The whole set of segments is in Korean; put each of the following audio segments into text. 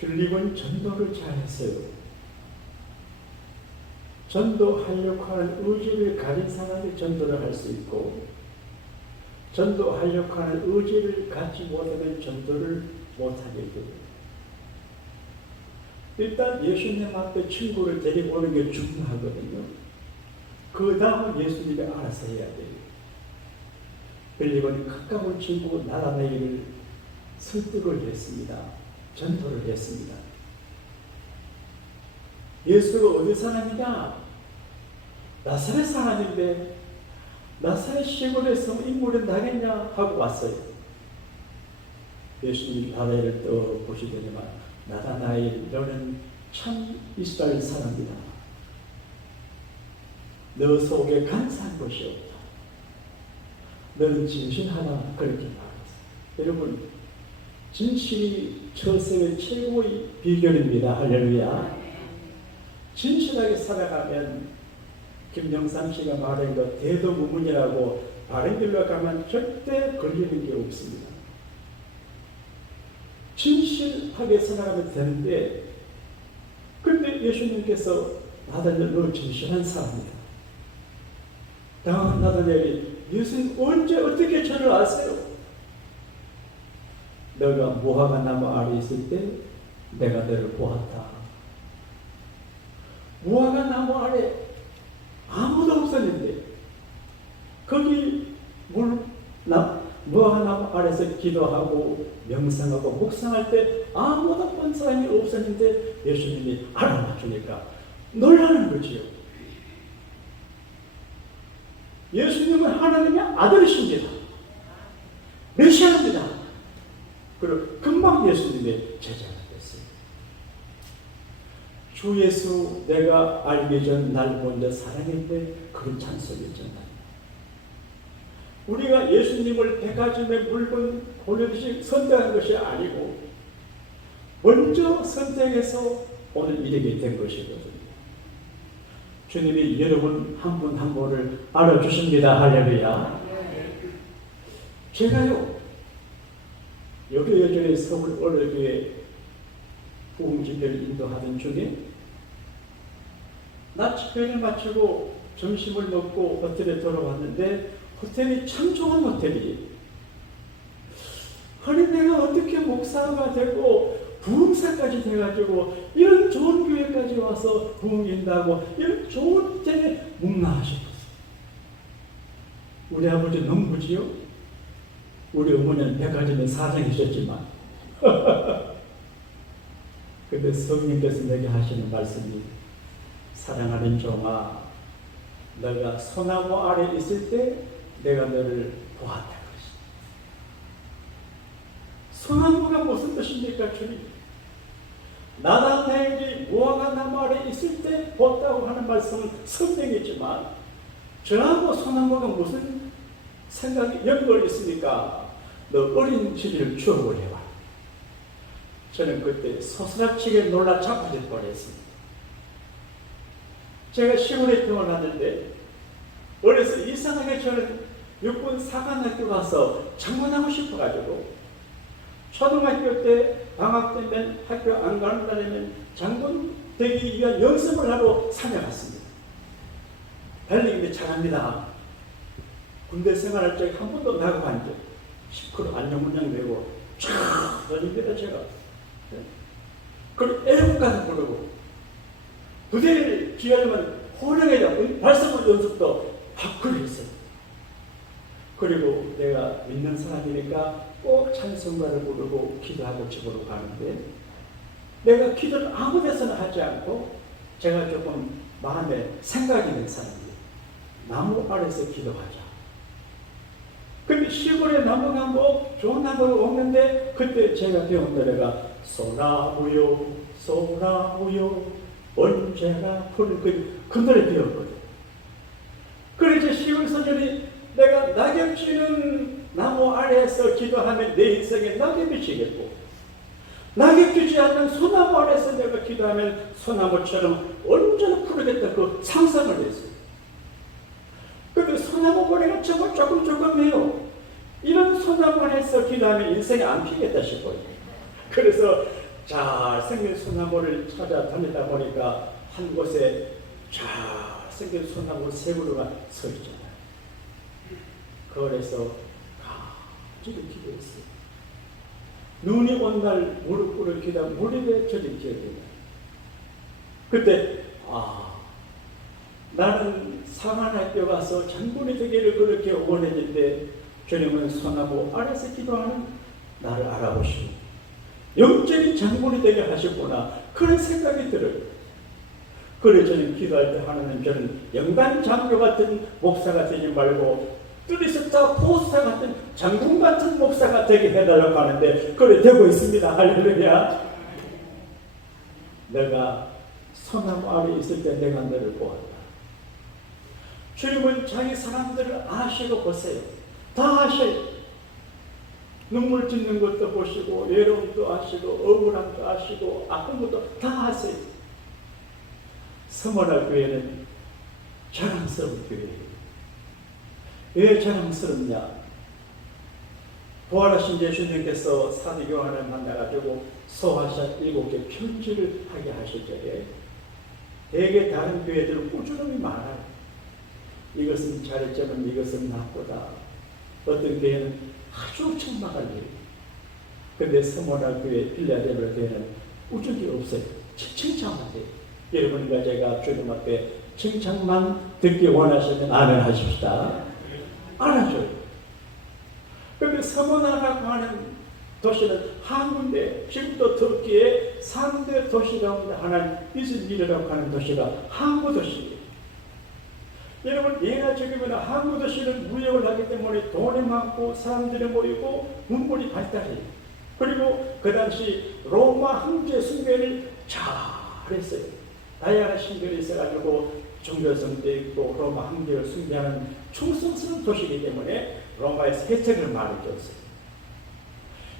필립은 전도를 잘했어요. 전도하려고 하는 의지를 가진 사람이 전도를 할 수 있고, 전도하려고 하는 의지를 갖지 못하면 전도를 못하게 돼요. 일단 예수님 앞에 친구를 데리고 오는 게 중요하거든요. 그 다음 예수님이 알아서 해야 돼요. 빌립은 가까운 친구 나다나엘을 설득을 했습니다. 전도를 했습니다. 예수가 어디 사람이냐? 나사렛 사람인데 나사렛 시골에서 인물은 나겠냐 하고 왔어요. 예수님이 나다나엘을 떠 보시더니만, 나다나엘, 너는 참 이스라엘 사람이다. 너 속에 간사한 것이 없다. 너는 진실하다. 그렇게 말했어요. 여러분, 진실이 처세의 최고의 비결입니다. 할렐루야. 진실하게 살아가면, 김영삼 씨가 말한 것 대도무문이라고 바른 길로 가면 절대 걸리는 게 없습니다. 진실하게 살아가면 되는데, 그때 예수님께서 나다나엘, 너 진실한 사람이다. 나다나엘이, 예수님 언제 어떻게 저를 아세요? 너가 무화과 나무 아래 있을 때 내가 너를 보았다. 무화과 나무 아래 아무도 없었는데, 거기 무화과 나무 아래서 기도하고 명상하고 묵상할 때 아무도 본 사람이 없었는데 예수님이 알아맞추니까 놀라는 거지요. 예수님은 하나님의 아들이십니다. 메시아입니다. 그리고 금방 예수님의 제자가 됐어요. 주 예수 내가 알기 전 날 먼저 사랑했는데 그런 찬송이었잖아요. 우리가 예수님을 백화점의 물건 고르듯이 선택한 것이 아니고 먼저 선택해서 오늘 이렇게 된 것이거든요. 주님이 여러분 한 분 한 분을 알아주십니다. 할렐루야. 제가요, 여기 예전에 서울 어려교회 부흥 집회를 인도하던 중에 낮 집회를 마치고 점심을 먹고 호텔에 돌아왔는데, 호텔이 참 좋은 호텔이에요. 아니 내가 어떻게 목사가 되고 부흥사까지 돼가지고 이런 좋은 교회까지 와서 부흥인다고 이런 좋은 때에 묵나 싶었어요. 우리 아버지 농부지요. 우리 어머니는 백화점에 사장이셨지만 근데 성령께서 내게 하시는 말씀이, 사랑하는 종아, 너가 소나무 아래 있을 때 내가 너를 보았다 그랬습니다. 소나무가 무슨 뜻입니까, 주님? 나다나엘이 무화과 나무 아래 있을 때 보았다고 하는 말씀은 성경이지만, 저하고 소나무가 무슨 생각이 연결이 있습니까? 너 어린 시절 추억을 해봐. 저는 그때 소스라치게 놀라 자빠질 뻔했습니다. 제가 시골에 태어났는데, 어려서 이상하게 저는 육군 사관학교 가서 장관하고 싶어가지고, 초등학교 때 방학 때면 학교 안 가는 날에는 장군 되기 위한 연습을 하러 산에 갔습니다. 달리기도 잘합니다. 군대 생활할 적에 한 번도 나가고 한 적, 10km 안녕문장 메고 쫙 달립니다, 제가. 그리고 애국가도 부르고, 부대를 기하려면 호령에다 발성을 연습도 바꾸고 했어요. 그리고 내가 믿는 사람이니까 꼭 찬송가를 부르고 기도하고 집으로 가는데, 내가 기도를 아무 데서나 하지 않고 제가 조금 마음에 생각이 있는 사람이에요. 나무 아래서 기도하자. 근데 시골에 나무가 뭐 좋은 나무가 없는데, 그때 제가 배운 노래가 소나무요 소나무요 언제나 푸른 그 노래 배웠거든. 그래서 시골 소년이 내가 낙엽 지는 나무 아래에서 기도하면 내 인생에 낙엽이 지겠고, 낙엽 주지 않는 소나무 아래에서 내가 기도하면 소나무처럼 언제나 푸르겠다, 그 상상을 했어요. 근데 소나무 머리가 조금해요. 이런 소나무 아래에서 기도하면 인생이 안 피겠다 싶어요. 그래서 잘생긴 소나무를 찾아다니다 보니까 한 곳에 잘생긴 소나무 세 그루가 서 있잖아요. 거울에서 간절히 기도했어요. 눈이 온 날 무릎 꿇을 기다 무릎에 젖은 기억이 나요. 그때 나는 상한학교 가서 장군이 되기를 그렇게 원했는데 주님은 소나무 아래서 기도하는 나를 알아보시고 영적인 장군이 되게 하셨구나, 그런 생각이 들어요. 그래 저는 기도할 때 하나님, 저는 영단 장교 같은 목사가 되지 말고 뚜리스타 포스타 같은 장군 같은 목사가 되게 해달라고 하는데 그래 되고 있습니다. 할렐루야. 내가 소나무 아래 있을 때 내가 너를 보았다. 주님은 자기 사람들을 아시고 보세요. 다 아셔요. 눈물 짓는 것도 보시고 외로움도 아시고 억울함도 아시고 아픈 것도 다 아세요. 서머나 교회는 자랑스러운 교회예요. 왜 자랑스럽냐? 부활하신 예수님께서 사도 요한을 만나가지고 소환사 7개 편지를 하게 하실 때에 대개 다른 교회들은 꾸준함이 많아요. 이것은 잘했지만 이것은 나쁘다. 어떤 교회는 아주 책망할 일. 근데 서머나 교회, 빌라델피아 교회는 꾸준히 없어요. 칭찬하세요. 여러분과 제가 주님 앞에 칭찬만 듣기 원하시면 아멘 하십시다. 알아줘요. 그런데 서머나라고 하는 도시는 한 군데, 지금도 터키의 3대 도시 가운데 하나인 이즈미르라고 하는 도시가 항구 도시예요. 여러분, 예나 지금이나 항구 도시는 무역을 하기 때문에 돈이 많고 사람들이 모이고 문물이 발달해요. 그리고 그 당시 로마 황제 숭배를 잘했어요. 다양한 신들이 있어가지고 종교성도 있고 로마 황제를 숭배하는 충성스러운 도시이기 때문에 로마에서 혜택을 많이 줬어요.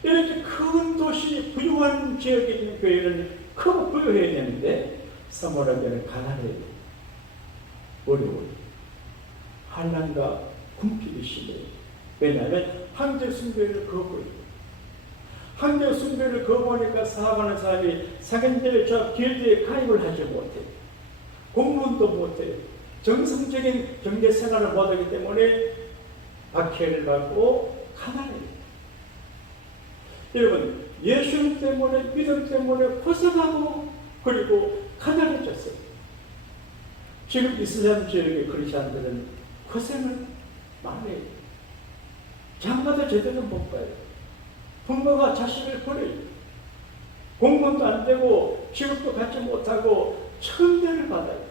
이렇게 큰 도시, 부유한 지역에 있는 교회는 크고 부유해야 되는데 사모라 교회는 가난해요. 어려워요. 환난과 궁핍이 심해요. 왜냐하면 황제 숭배를 거부해요. 황제 숭배를 거부하니까 사업하는 사람이 사견제의 조합 길드에 가입을 하지 못해요. 공무원도 못해요. 정상적인 경제 생활을 못하기 때문에 박해를 받고 가난해요. 여러분, 예수님 때문에, 믿음 때문에 고생하고 그리고 가난해졌어요. 지금 이슬람 지역의 크리스찬들은 고생을 많이 해요. 장가도 제대로 못 가요. 부모가 자식을 버려요. 공부도 안 되고 취업도 갖지 못하고 천대를 받아요.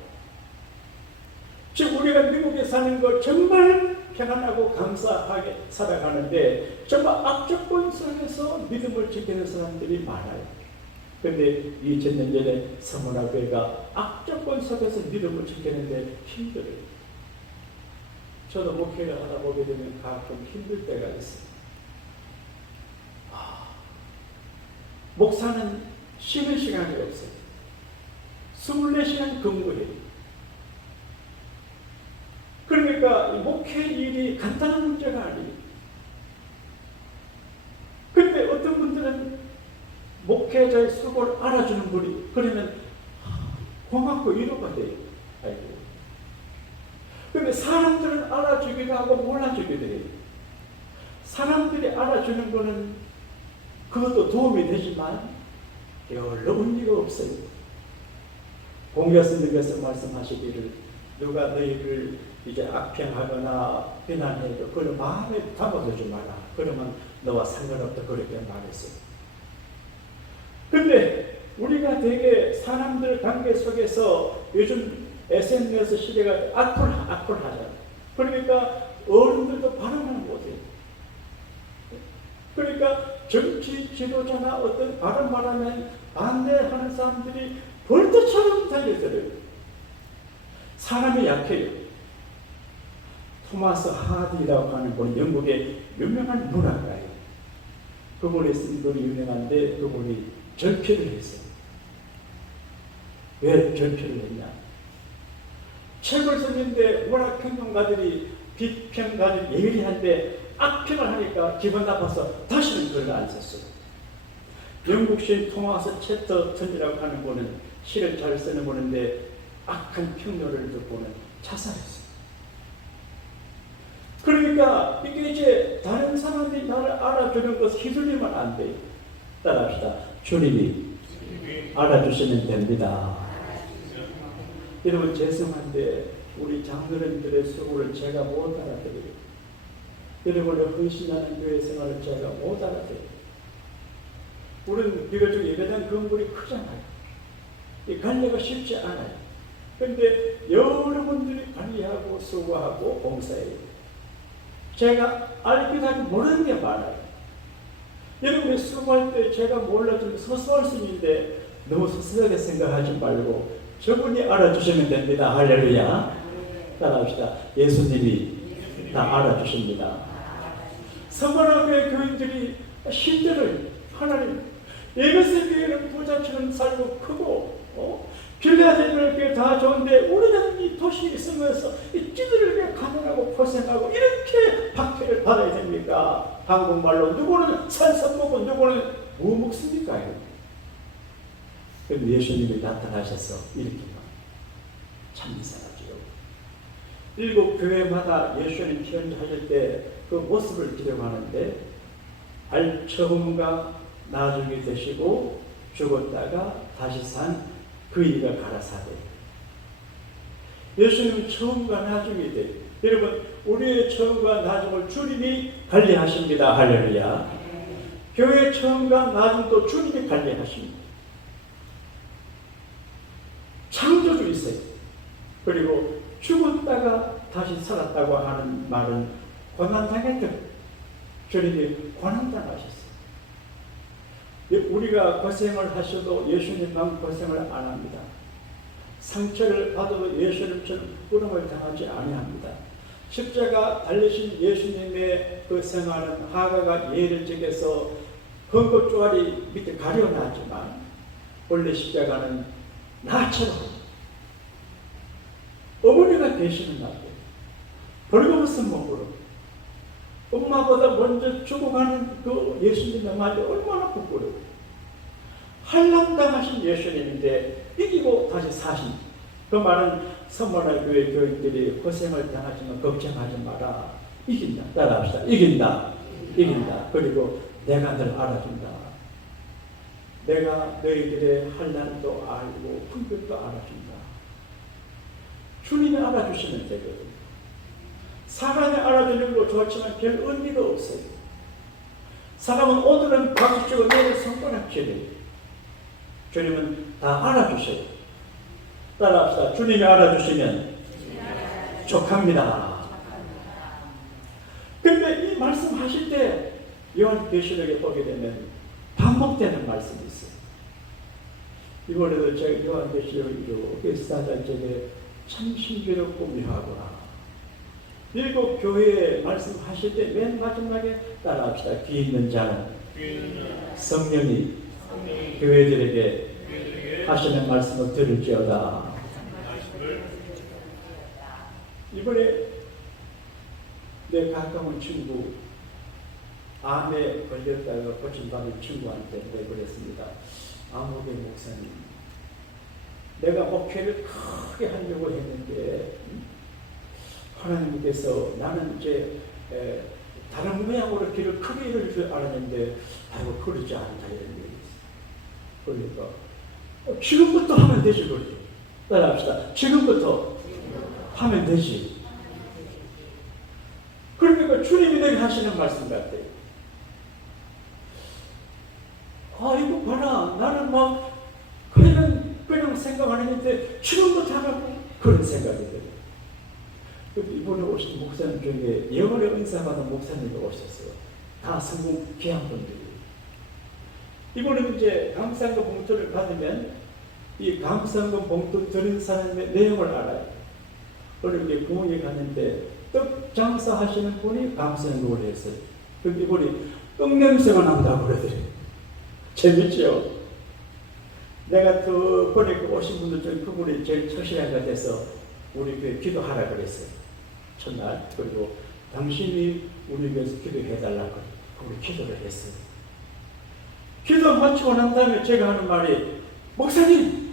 지금 우리가 미국에 사는 거 정말 평안하고 감사하게 살아가는데 정말 악조건 속에서 믿음을 지키는 사람들이 많아요. 그런데 2000년 전에 서문화교회가 악조건 속에서 믿음을 지키는데 힘들어요. 저도 목회를 하다 보게 되면 가끔 힘들 때가 있어요. 목사는 쉬는 시간이 없어요. 24시간 근무해요. 그러니까 목회 일이 간단한 문제가 아니에요. 그런데 어떤 분들은 목회자의 수고를 알아주는 분이 그러면 고맙고 위로가 돼요. 그런데 사람들은 알아주기도 하고 몰라주기도 해요. 사람들이 알아주는 거는 그것도 도움이 되지만 별로 의미가 없어요. 공교 스님께서 말씀하시기를 누가 너희를 이제 악평하거나 비난해도 그걸 마음에 담아두지 마라. 그러면 너와 상관없다. 그렇게 말했어요. 근데 우리가 되게 사람들 관계 속에서 요즘 SNS 시대가 악플하잖아요. 그러니까 어른들도 반응을 못해요. 그러니까 정치 지도자나 어떤 발언 말하면 반대하는 사람들이 벌떼처럼 달려들어요. 사람이 약해요. 토마스 하디라고 하는 분, 영국의 유명한 문학가예요. 그분이 쓴 글이 유명한데 그분이 절필을 했어요. 왜 절필을 했냐? 책을 썼는데 워낙 평론가들이 비평가들이 예리한데 악평을 하니까 기분 나빠서 다시는 글을 안 썼어요. 영국 시인 토마스 채터턴이라고 하는 분은 시를 잘 쓰는 분인데 악한 평론을 듣고는 자살했어요. 그러니까 이게 이제 다른 사람들이 나를 알아주는 것을 휘둘리면 안 돼요. 따라합시다. 주님이 알아주시면 됩니다. 여러분 죄송한데 우리 장로님들의 수고를 제가 못 알아드려요. 여러분의 헌신하는 교회 생활을 제가 못 알아들어요. 우리는 비교적 예배당 건물이 크잖아요. 이 관리가 쉽지 않아요. 그런데 여러분들이 관리하고 수고하고 봉사해요. 제가 알기도 하지 모르는 게 많아요. 여러분이 수고할 때 제가 몰라도 서서할 수 있는데 너무 서서하게 생각하지 말고 저분이 알아주시면 됩니다. 할렐루야. 따라합시다. 예수님이 다 알아주십니다. 서머나교회 교인들이 실제로 하나님 예배스 교회는 부자처럼 살고 크고 빌라델피아 교회 다 좋은데 우리는 이 도시에 있으면서 이 찌들게 가난하고 고생하고 이렇게 박해를 받아야 됩니까? 한국말로 누구는 산삼 먹고 누구는 뭐 먹습니까? 그런데 예수님이 나타나셔서 이렇게 참 이상하죠. 7 교회마다 예수님 편지하실 때 그 모습을 기록하는데 알처음과 나중에 되시고 죽었다가 다시 산 그 이가 가라사대. 예수님은 처음과 나중에 돼요. 여러분 우리의 처음과 나중을 주님이 관리하십니다. 할렐루야. 교회의 처음과 나중도 주님이 관리하십니다. 창조주이세요. 그리고 죽었다가 다시 살았다고 하는 말은 고난당했던 주님이 고난당하셨어요. 우리가 고생을 하셔도 예수님만 고생을 안 합니다. 상처를 받아도 예수님처럼 부끄러움을 당하지 아니합니다. 십자가 달리신 예수님의 그 생활은 하가가 예를 지켜서 헝겊 쪼가리 밑에 가려놨지만 원래 십자가는 나처럼 어머니가 되시는 나도 벌거벗은 몸으로 엄마보다 먼저 죽어가는 그 예수님의 말이 얼마나 부끄러워. 한람당하신 예수님인데 이기고 다시 사신 그 말은 서머나 교회 교인들이 고생을 당하지만 걱정하지 마라. 이긴다. 따라합시다. 이긴다. 이긴다. 그리고 내가 널 알아준다. 내가 너희들의 한란도 알고 품격도 알아준다. 주님이 알아주시면 되거든. 사람이 알아주는 거 좋지만 별 의미가 없어요. 사람은 오늘은 박수치고 내일 손가락질해요. 주님은 다 알아주셔요. 따라합시다. 주님이 알아주시면 족합니다. 그런데 이 말씀하실 때 요한계시록에 보게 되면 반복되는 말씀이 있어요. 이번에도 제가 요한계시록 4장쪽에 참 신비롭고 묘하구나. 7 교회에 말씀하실 때 맨 마지막에 따라합시다. 귀 있는 자는 성령이 교회들에게 하시는 말씀을 들을지어다. 이번에 내 가까운 친구 암에 걸렸다가 고침받은 친구한테 그랬습니다. 아무개 목사님, 내가 목회를 크게 하려고 했는데 하나님께서 나는 이제 다른 모양으로 길을 크게 이룰 줄 알았는데 아이고 그러지 않다 이런 얘기 있어요. 그러니까 지금부터 하면 되지. 그러죠. 따라합시다. 지금부터 하면 되지. 그러니까 주님이 내게 하시는 말씀 같아요. 아 이거 봐라. 나는 막 그냥 생각 안 했는데 지금부터 하라고 그런 생각이 들어요. 이번에 오신 목사님 중에 영혼의 은사 받은 목사님이 오셨어요. 다 성공 귀한 분들이. 이번에 이제 감사한금 봉투를 받으면 이 감사한금 봉투 드린 사람의 내용을 알아요. 어느 부모에 갔는데 떡 장사하시는 분이 감사한금을 했어요. 그런데 이분이 떡 냄새가 난다고 그러더래요. 재밌죠? 내가 또 보니까 오신 분들 중에 그분이 제일 처신한 것 같아서 우리 교회 기도하라 그랬어요. 첫날. 그리고 당신이 우리 교회에서 기도해달라고 우리 기도를 했어요. 기도 마치고 난 다음에 제가 하는 말이, 목사님이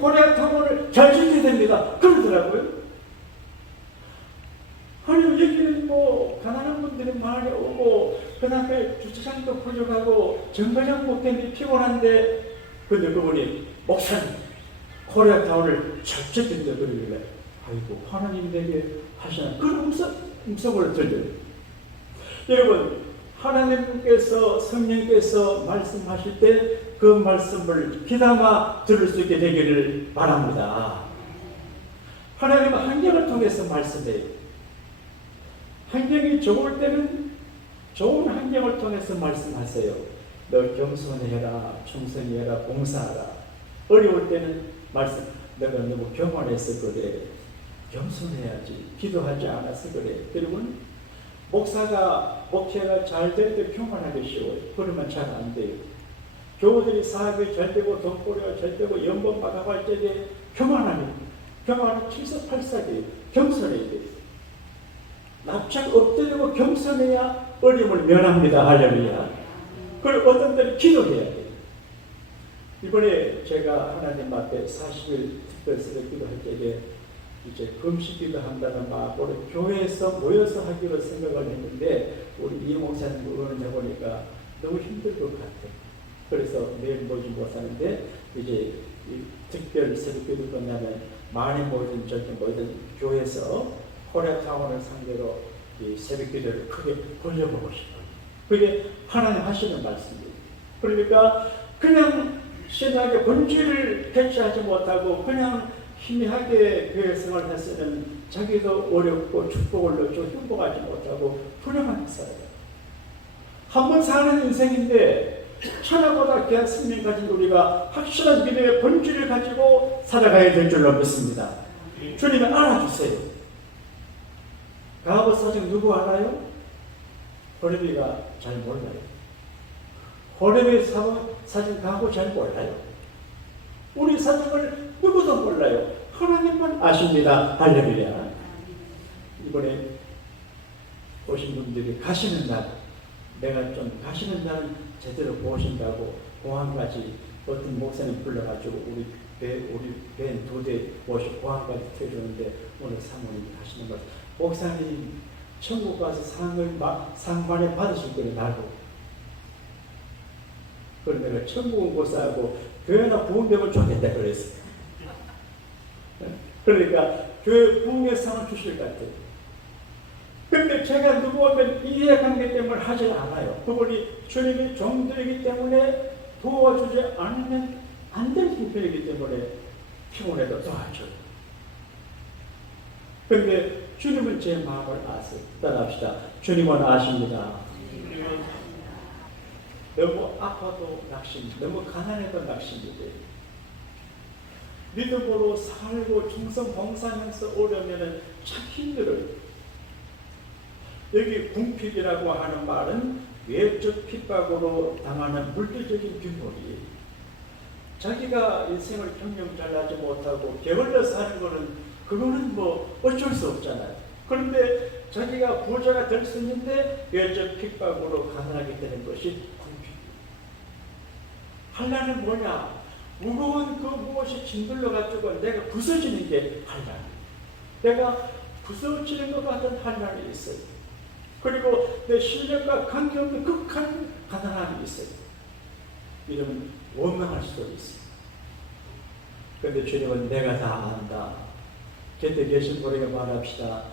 코리아 타운을 잘 지켜야 됩니다. 그러더라고요. 아니, 여기는 뭐 가난한 분들이 많이 오고 그 다음에 주차장도 부족하고 정거장 못 때문에 피곤한데, 근데 그분이 목사님 코리아 타운을 잘 지킨다 그러길래, 아이고 하나님 내게 하시나 그런 음성을 들려요. 여러분, 하나님께서 성령께서 말씀하실 때 그 말씀을 귀담아 들을 수 있게 되기를 바랍니다. 하나님은 환경을 통해서 말씀해요. 환경이 좋을 때는 좋은 환경을 통해서 말씀하세요. 너 겸손해라, 충성해라, 봉사하라. 어려울 때는 말씀, 너가 너무 교만해서 그래, 겸손해야지, 기도하지 않아서 그래. 여러분, 목회가 잘 될 때 교만하기 쉬워요. 그러면 잘 안 돼요. 교우들이 사업이 잘 되고 돈벌이가 잘 되고 연봉 받아갈 때에 교만은 7서8사기예요. 겸손해야 돼요. 납작 엎드리고 겸손해야 어려움을 면합니다. 할렐루야. 그리고 어떤 때는 기도해야 돼요. 이번에 제가 하나님 앞에 40일 특별세를 기도할 때에 이제 금식 기도한다는 마음으로 교회에서 모여서 하기로 생각을 했는데, 우리 이 목사님 의원을 해보니까 너무 힘들 것 같아요. 그래서 매일 모이지 못하는데, 이제 이 특별 새벽 기도 끝나면 많이 모이든 적게 모이든 교회에서 코리아 타운을 상대로 이 새벽 기도를 크게 벌려보고 싶어요. 그게 하나님 하시는 말씀이에요. 그러니까 그냥 신학의 본질을 캐치하지 못하고 그냥 희미하게 교회 생활을 했으면 자기도 어렵고 축복을 넣죠. 행복하지 못하고 불행한 살아요. 한번 사는 인생인데 천하보다 귀한 생명 가진 우리가 확실한 믿음의 본질을 가지고 살아가야 될 줄로 믿습니다. 주님은 알아주세요. 가봇 사정 누구 알아요? 호레비가 잘 몰라요. 호레비 사정 가봇 잘 몰라요. 우리 사정을 누구도 몰라요. 하나님만 아십니다. 할렐루야. 이번에 오신 분들이 가시는 날, 내가 좀 가시는 날은 제대로 보신다고 공항까지 어떤 목사님 불러가지고 우리 밴 2대 모시고 공항까지 태워주는데, 오늘 사모님이 하시는 것, 목사님 천국 가서 상 많이 받으실 거예요. 나도. 그럼 내가 천국은 고사하고 교회나 부흥되면 좋겠다 그랬어요. 그러니까 교회 부흥의 상을 주실 것 같아요. 근데 제가 누구하면 이해관계 때문에 하지 않아요. 그분이 주님의 종들이기 때문에 도와주지 않으면 안 될 형편이기 때문에 피곤해도 도와줘요. 근데 주님은 제 마음을 아세요. 따라합시다. 주님은 아십니다. 너무 아파도 낙심, 너무 가난해도 낙심이 돼요. 믿음으로 살고 충성 봉사하면서 오려면 참 힘들어요. 여기 궁핍이라고 하는 말은 외적 핍박으로 당하는 물질적인 빈곤이에요. 자기가 인생을 경영 잘하지 못하고 게을러 사는 거는, 그거는 뭐 어쩔 수 없잖아요. 그런데 자기가 부자가 될 수 있는데 외적 핍박으로 가난하게 되는 것이 궁핍. 환난은 뭐냐? 무거운 그 무엇이 짓눌러 가지고 내가 부서지는 게 환난. 내가 부서지는 것 같은 환난이 있어요. 그리고 내 실력과 관계없는 극한 가난함이 있어요. 이러면 원망할 수도 있어요. 그런데 주님은 내가 다 안다. 곁에 계신 분에게 말합시다.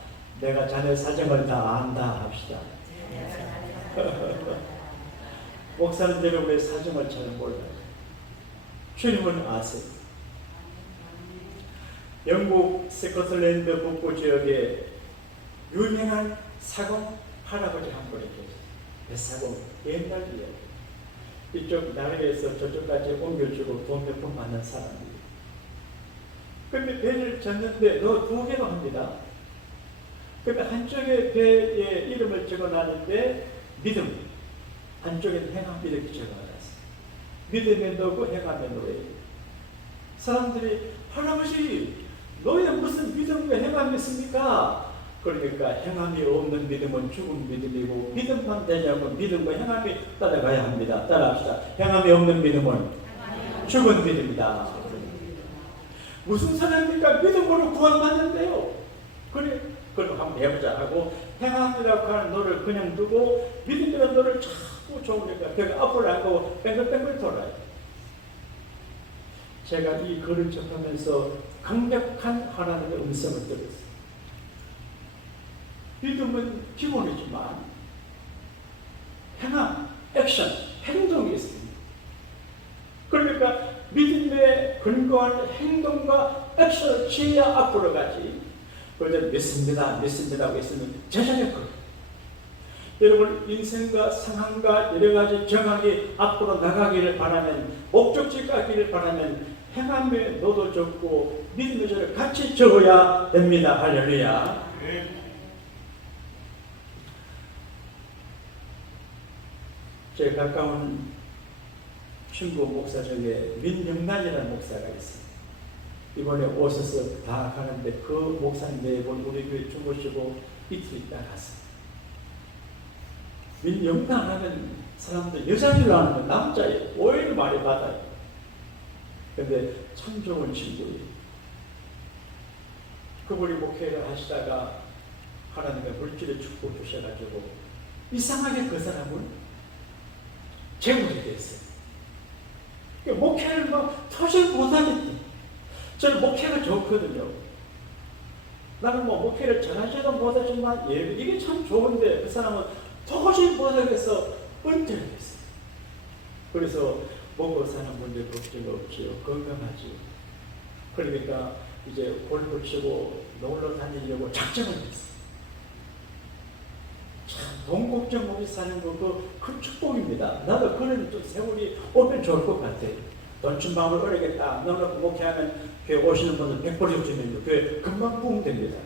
내가 자네 사정을 다 안다 합시다. 목사는 여러분의 사정을 잘 몰라요. 주님은 아세요. 영국 스코틀랜드 북부 지역에 유명한 사공 할아버지 한 분이 계세요. 배사공, 옛날 이야기. 이쪽 나라에서 저쪽까지 옮겨주고 돈 몇 푼 받는 사람이에요. 근데 배를 졌는데 너 2개로 합니다. 근데 한쪽에 배에 이름을 적어놨는데 믿음, 한쪽에는 행함 이렇게 적어놨어요. 믿음의 너고 행함의 너예요. 사람들이 할아버지 너의 무슨 믿음과 행함이 있습니까? 그러니까 행함이 없는 믿음은 죽은 믿음이고 믿음만 되냐고 믿음과 행함이 따라가야 합니다. 따라합시다. 행함이 없는 믿음은 죽은 믿음이다. 무슨 소리입니까? 믿음으로 구원받는데요. 그래, 그럼 한번 해보자 하고 행함이라고 하는 너를 그냥 두고 믿음이라는 너를 자꾸 좋으니까 내가 앞으로 안 가고 뺑글뺑글 돌아요. 제가 이 글을 접하면서 강력한 하나님의 음성을 들었어요. 믿음은 기본이지만 행함, 액션, 행동이 있습니다. 그러니까 믿음에 근거한 행동과 액션을 취해야 앞으로 가지. 그래서 믿습니다, 믿습니다고 했으면 제자적 것. 여러분 인생과 상황과 여러 가지 정황이 앞으로 나가기를 바라면, 목적지 가기를 바라면 행함에 너도 적고 믿음의 저를 같이 적어야 됩니다. 할렐루야. 제 가까운 친구 목사 중에 민영란이라는 목사가 있어요. 이번에 오셔서 다 가는데 그 목사님 매번 우리 교회 주무시고 이틀 있다 갔어요. 민영란 하는 사람들 여자들로 하는 건 남자예요. 오해를 많이 받아요. 근데 참 좋은 친구예요. 그분이 목회를 하시다가 하나님의 물질의 축복 주셔가지고 이상하게 그 사람은 재물이 됐어요. 목회를 막 터질 못하겠대. 저는 목회가 좋거든요. 나는 뭐 목회를 잘하지도 못하지만 이게 참 좋은데 그 사람은 터질 못하겠어 은퇴를 했어요. 그래서 먹고 사는 문제 걱정 없지요. 건강하지요. 그러니까 이제 골프 치고 놀러 다니려고 작정을 했어요. 참, 돈 걱정 없이 사는 거 그 축복입니다. 나도 그런 좀 세월이 오면 좋을 것 같아요. 돈준 마음을 어리겠다. 너는 목회하면 교회 오시는 분들 100% 주면 교회 금방 부흥 됩니다.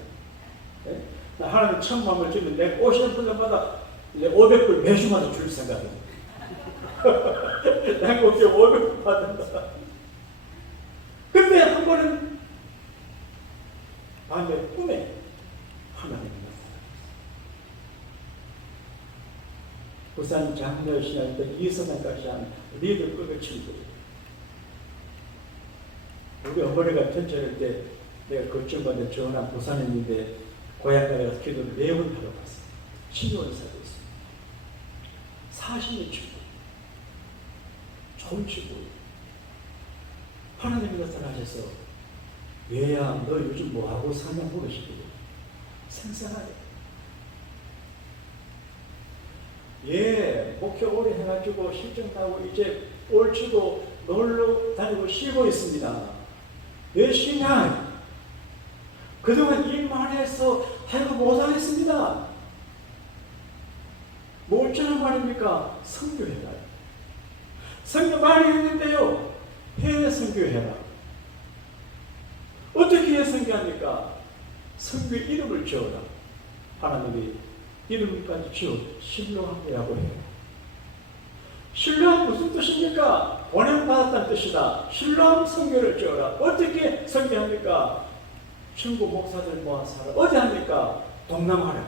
네? 하나님 천 마음을 주면 내가 오시는 분들마다 500불 매주마다 줄 생각입니다. 내가 목회 500불 받는다. 근데 한 번은 밤에 꿈에 하나님 부산 장로 신할 때 이서당까지 한 리더 급의 친구예요. 우리 어머니가 전철할 때 내가 걱정받는 전화 부산에 있는데 고향에 가서 기도를 매번 하러 갔어요. 10년을 살고 있어요. 40년 친구. 좋은 친구예요. 하나님이 나타나셔서 얘야 너 요즘 뭐하고 사냐 물으시거든요. 생생하게. 예, 목회 오래 해가지고 실정 나고 이제 올치고 놀러 다니고 쉬고 있습니다. 왜 쉬냐? 그동안 일만 해서 해고 못하겠습니다. 뭐 어쩌란 말입니까? 선교해라. 선교 많이 했는데요. 해외 선교해라. 어떻게 해 선교합니까? 선교의 이름을 지어라. 하나님이 이름까지 지어 신령함이라고 해요. 신령함 무슨 뜻입니까? 원한받았다는 뜻이다. 신령함 선교를 지어라. 어떻게 선교합니까? 친구 목사들 모아서 하라. 어디 합니까? 동남아라.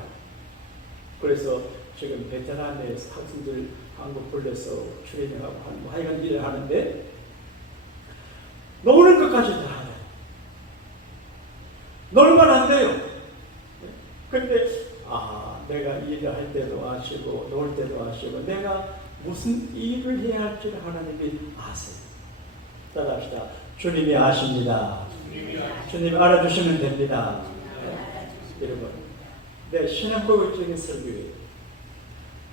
그래서 지금 베테랑의 학생들 한국 불러서 트레이닝하고 하는 하여간 일을 하는데 노는 것까지 다 하네. 놀면 안 돼요. 근데 내가 일을 할 때도 아시고 놀 때도 아시고 내가 무슨 일을 해야 할지를 하나님이 아세요. 따라합시다. 주님이 아십니다. 주님이 알아주시면 됩니다. 여러분, 내 신앙고백적인 설교예요.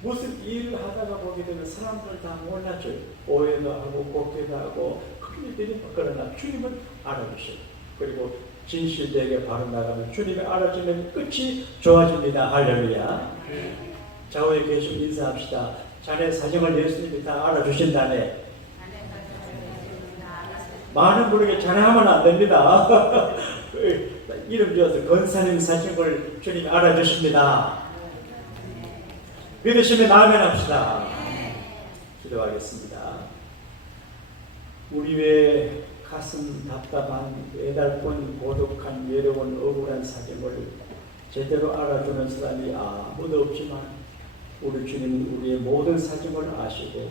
무슨 일을 하다가 보게 되면 사람들 다 몰라줘요. 오해도 하고 곱게도 하고 큰 일들이. 그러나 주님은 알아주셔요. 그리고 진실되게 바로 나가면 주님이 알아주면 끝이 좋아집니다. 할렐루야. 좌우에 계시면 인사합시다. 자네 사정을 예수님이 다 알아주신다네. 많은 분에게 자랑하면 안 됩니다. 이름 지어서 권사님 사정을 주님이 알아주십니다. 믿으시면 아멘 합시다. 기도하겠습니다. 우리 왜 가슴 답답한, 외달픈, 고독한, 외로운, 억울한 사정을 제대로 알아주는 사람이 아무도 없지만 우리 주님은 우리의 모든 사정을 아시고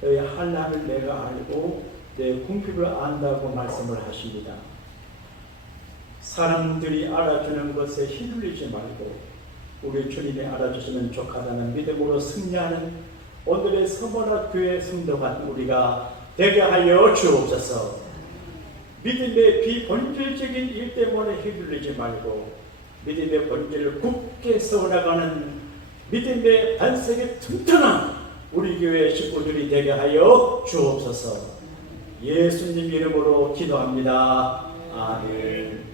너의 한량을 내가 알고 내 궁핍을 안다고 말씀을 하십니다. 사람들이 알아주는 것에 휘둘리지 말고 우리 주님이 알아주시면 족하다는 믿음으로 승리하는 오늘의 서머나 교회 성도가 우리가 되게 하여 주옵소서. 믿음의 비본질적인 일 때문에 휘둘리지 말고 믿음의 본질을 굳게 세워나가는 믿음의 반석이 튼튼한 우리 교회 식구들이 되게 하여 주옵소서. 예수님 이름으로 기도합니다. 아멘.